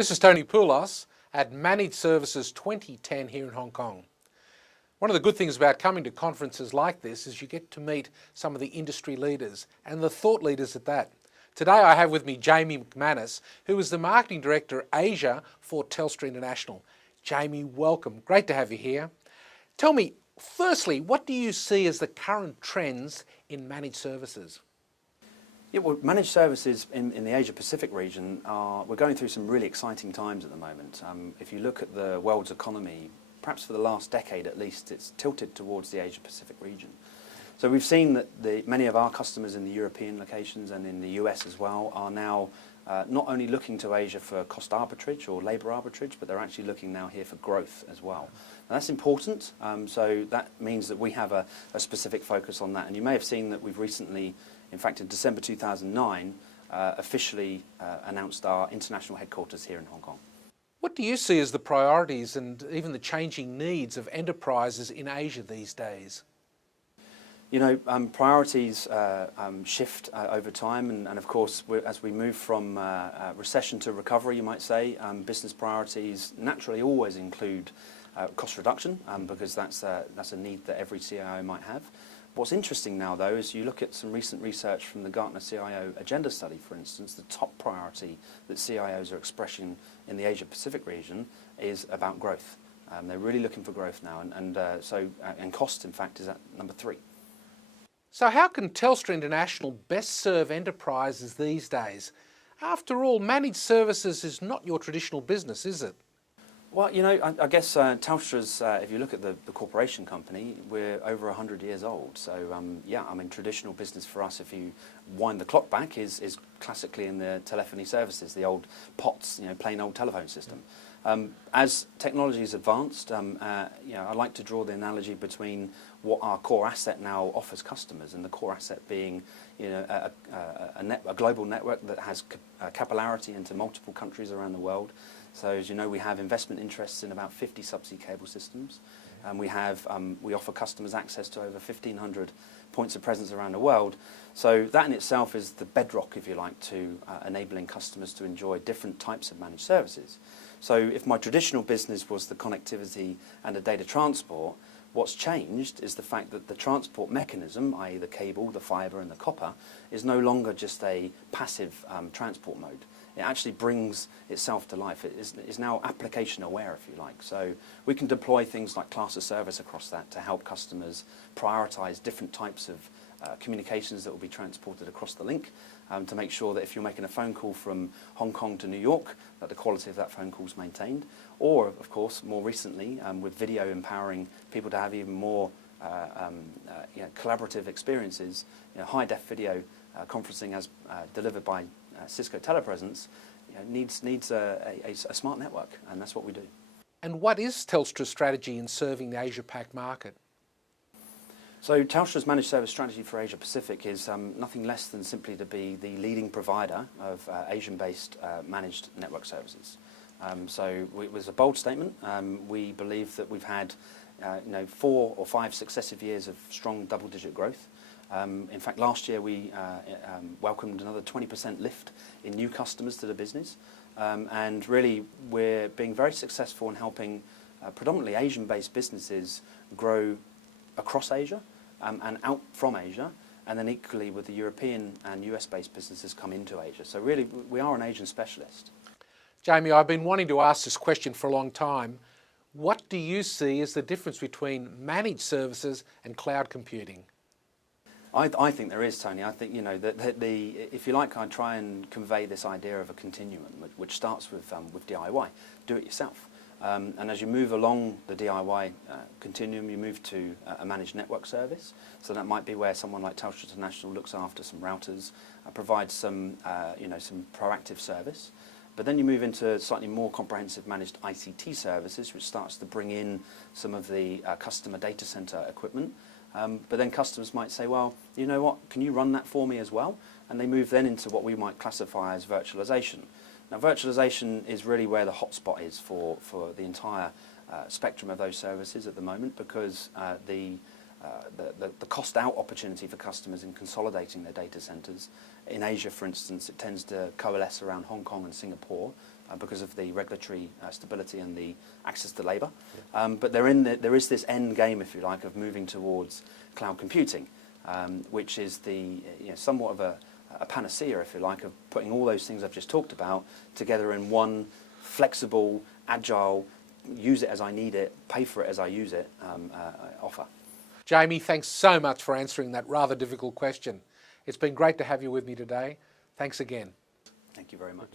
This is Tony Poulos at Managed Services 2010 here in Hong Kong. One of the good things about coming to conferences like this is you get to meet some of the industry leaders and the thought leaders at that. Today I have with me Jaymi McManus, who is the Marketing Director Asia for Telstra International. Jaymi, welcome. Great to have you here. Tell me, firstly, what do you see as the current trends in managed services? Yeah, well, managed services in the Asia-Pacific region we're going through some really exciting times at the moment. If you look at the world's economy, perhaps for the last decade at least, it's tilted towards the Asia-Pacific region. So we've seen that many of our customers in the European locations and in the US as well are now not only looking to Asia for cost arbitrage or labour arbitrage, but they're actually looking now here for growth as well. Now that's important, so that means that we have a specific focus on that. And you may have seen that we've recently, in fact in December 2009, officially announced our international headquarters here in Hong Kong. What do you see as the priorities and even the changing needs of enterprises in Asia these days? You know, priorities shift over time, and of course, as we move from recession to recovery, you might say, business priorities naturally always include cost reduction, because that's a need that every CIO might have. What's interesting now, though, is you look at some recent research from the Gartner CIO Agenda Study, for instance, the top priority that CIOs are expressing in the Asia-Pacific region is about growth. They're really looking for growth now, and cost, in fact, is at number 3. So how can Telstra International best serve enterprises these days? After all, managed services is not your traditional business, is it? Well, you know, I guess Telstra's, if you look at the corporation company, we're over 100 years old. So, yeah, I mean, traditional business for us, if you wind the clock back, is classically in the telephony services, the old POTS, you know, plain old telephone system. As technology has advanced, you know, I like to draw the analogy between what our core asset now offers customers, and the core asset being, you know, a global network that has capillarity into multiple countries around the world. So, as you know, we have investment interests in about 50 subsea cable systems, and we offer customers access to over 1,500 points of presence around the world. So that in itself is the bedrock, if you like, to enabling customers to enjoy different types of managed services. So if my traditional business was the connectivity and the data transport, what's changed is the fact that the transport mechanism, i.e. the cable, the fibre and the copper, is no longer just a passive transport mode. It actually brings itself to life. It is now application aware, if you like. So we can deploy things like class of service across that to help customers prioritise different types of communications that will be transported across the link, to make sure that if you're making a phone call from Hong Kong to New York, that the quality of that phone call is maintained. Or, of course, more recently, with video empowering people to have even more you know, collaborative experiences, you know, high-def video conferencing as delivered by Cisco Telepresence, you know, needs a smart network, and that's what we do. And what is Telstra's strategy in serving the Asia-Pac market? So Telstra's managed service strategy for Asia Pacific is nothing less than simply to be the leading provider of Asian-based managed network services. So it was a bold statement. We believe that we've had you know, 4 or 5 successive years of strong double-digit growth. In fact, last year we welcomed another 20% lift in new customers to the business, and really we're being very successful in helping predominantly Asian-based businesses grow across Asia and out from Asia, and then equally with the European and US-based businesses come into Asia. So really, we are an Asian specialist. Jaymi, I've been wanting to ask this question for a long time. What do you see as the difference between managed services and cloud computing? I think there is, Tony. I think, you know, if you like, I try and convey this idea of a continuum, which starts with DIY, do it yourself. And as you move along the DIY continuum, you move to a managed network service. So that might be where someone like Telstra International looks after some routers, provides some, you know, some proactive service. But then you move into slightly more comprehensive managed ICT services, which starts to bring in some of the customer data center equipment. But then customers might say, well, you know what, can you run that for me as well? And they move then into what we might classify as virtualization. Now, virtualization is really where the hotspot is for the entire spectrum of those services at the moment, because the the cost out opportunity for customers in consolidating their data centres. In Asia, for instance, it tends to coalesce around Hong Kong and Singapore because of the regulatory stability and the access to labour. But there is this end game, if you like, of moving towards cloud computing, which is somewhat of a panacea, if you like, of putting all those things I've just talked about together in one flexible, agile, use it as I need it, pay for it as I use it offer. Jaymi, thanks so much for answering that rather difficult question. It's been great to have you with me today. Thanks again. Thank you very much.